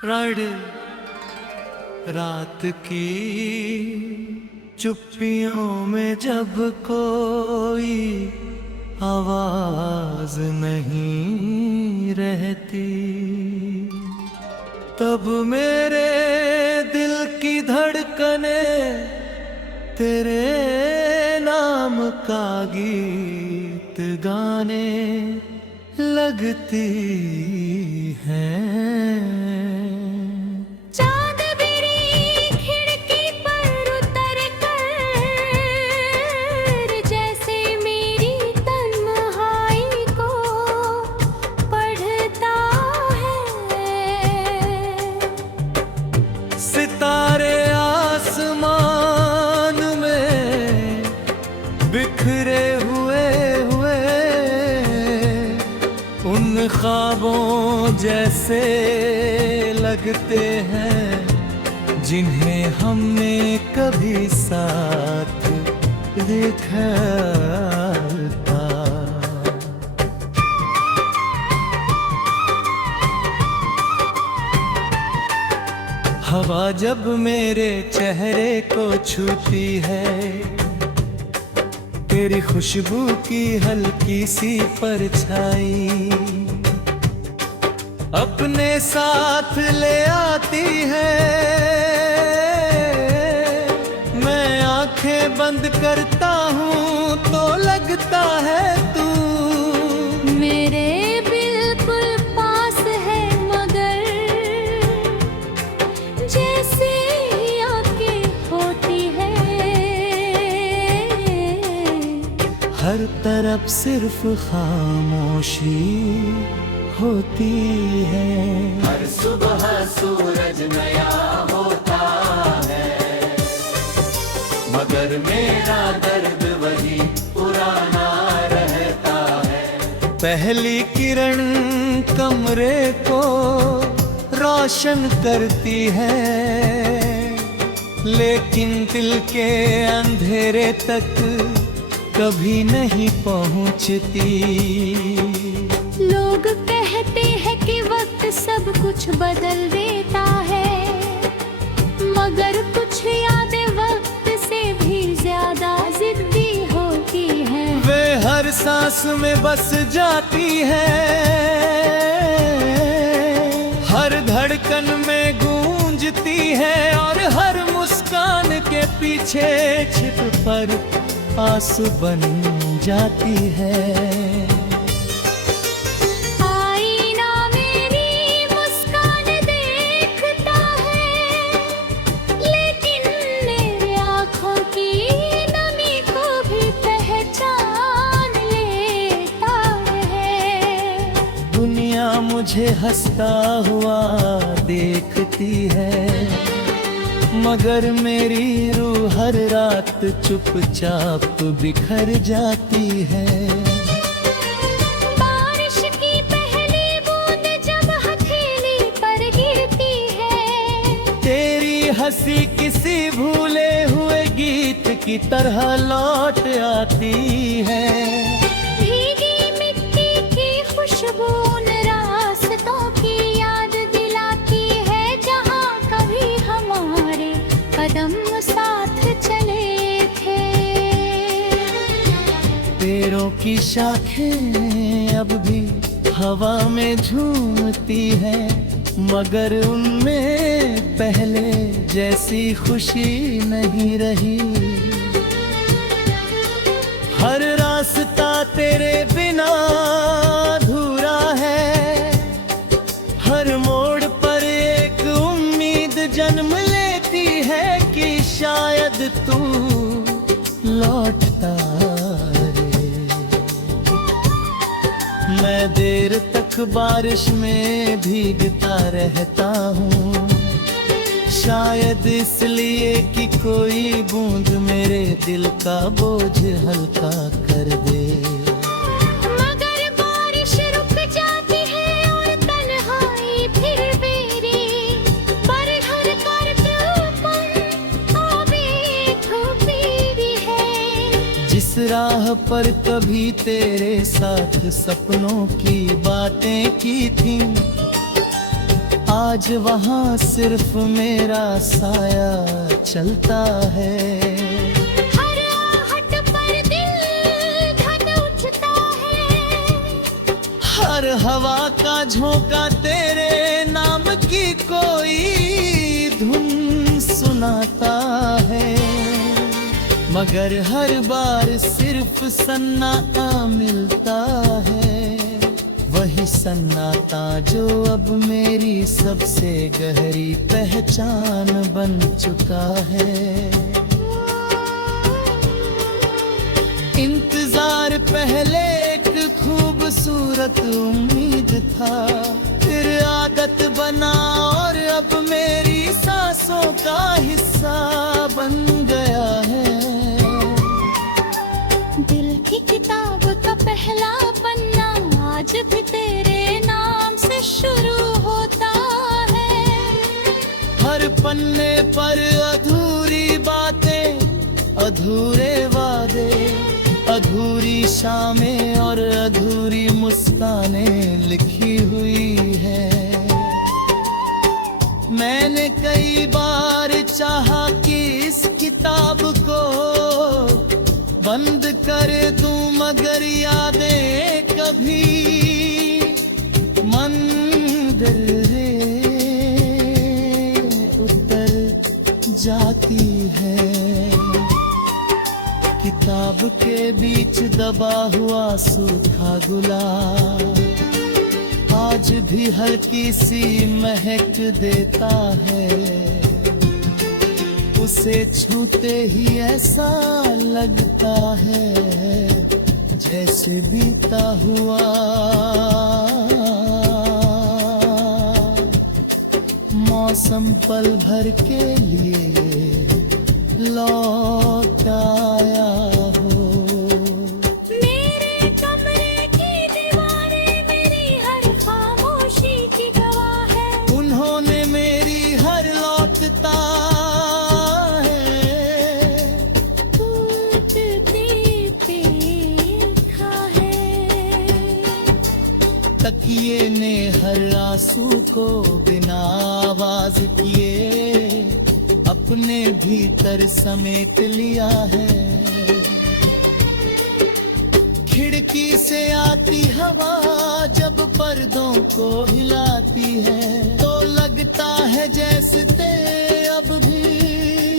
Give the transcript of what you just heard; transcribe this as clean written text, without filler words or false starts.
रड़ रात की चुप्पियों में जब कोई आवाज नहीं रहती, तब मेरे दिल की धड़कने तेरे नाम का गीत गाने लगती हैं। चांद मेरी खिड़की पर उतर कर जैसे मेरी तन्हाई को पढ़ता है। सितारे आसमान में बिखरे हुए उन ख्वाबों जैसे लगते हैं जिन्हें हमने कभी साथ देखा था। हवा जब मेरे चेहरे को छूती है, तेरी खुशबू की हल्की सी परछाई अपने साथ ले आती है। मैं आंखें बंद करता हूँ तो लगता है तू मेरे बिल्कुल पास है, मगर जैसे आंखें होती है। हर तरफ सिर्फ खामोशी होती है। हर सुबह सूरज नया होता है, मगर मेरा दर्द वही पुराना रहता है। पहली किरण कमरे को रोशन करती है, लेकिन दिल के अंधेरे तक कभी नहीं पहुंचती। लोग कहते हैं कि वक्त सब कुछ बदल देता है, मगर कुछ यादें वक्त से भी ज्यादा जिद्दी होती हैं। वे हर सांस में बस जाती है, हर धड़कन में गूंजती है, और हर मुस्कान के पीछे छिप पर आंसू बन जाती है। आईना मेरी मुस्कान देखता है, लेकिन मेरी आँखों की नमी को भी पहचान लेता है। दुनिया मुझे हंसता हुआ देखती है, मगर मेरी रूह हर रात चुपचाप बिखर जाती है। बारिश की पहली बूंद जब हथेली पर गिरती है, तेरी हंसी किसी भूले हुए गीत की तरह लौट आती है। भीगी मिट्टी की खुशबू उन रास्तों की याद दिलाती है, जहाँ कभी हमारे कदम साथ चले थे। पेड़ों की शाखें अब भी हवा में झूमती है, मगर उनमें पहले जैसी खुशी नहीं रही। हर रास्ता तेरे बिना अधूरा है, हर मोड़ पर एक उम्मीद जन्म लेती है कि शायद तू लौटता रहे। मैं देर तक बारिश में भीगता रहता हूँ, शायद इसलिए कि कोई बूंद मेरे दिल का बोझ हल्का कर दे। मगर बारिश रुक जाती है और तन्हाई फिर मेरी बरहर कर तूफान आबे धूपी है। जिस राह पर कभी तेरे साथ सपनों की बातें की थी, आज वहाँ सिर्फ मेरा साया चलता है। हर आहट पर दिल धन उठता है, हर हवा का झोंका तेरे नाम की कोई धुन सुनाता है। मगर हर बार सिर्फ सन्नाटा मिलता है, वही सन्नाटा जो अब मेरी सबसे गहरी पहचान बन चुका है। इंतजार पहले एक खूबसूरत उम्मीद था, फिर आदत बना और अब मेरी सांसों का हिस्सा बन गया है। दिल की किताब का पहला पन्ना आज भी तेरे नाम से शुरू होता है। हर पन्ने पर अधूरी बातें, अधूरे वादे, अधूरी शामें और अधूरी मुस्कानें लिखी हुई है। मैंने कई बार चाहा कि इस किताब को बंद कर दूं, मगर यादें कभी मंदिर उतर जाती है। किताब के बीच दबा हुआ सूखा गुलाब आज भी हल्की सी महक देता है। उसे छूते ही ऐसा लगता है जैसे बीता हुआ मौसम पल भर के लिए लौट आया हो। मेरे कमरे की दीवारें मेरी हर खामोशी की गवाह है। उन्होंने मेरी हर लौटता तकिए ने हर आंसू को बिना आवाज किए अपने भीतर समेट लिया है। खिड़की से आती हवा जब पर्दों को हिलाती है, तो लगता है जैसे अब भी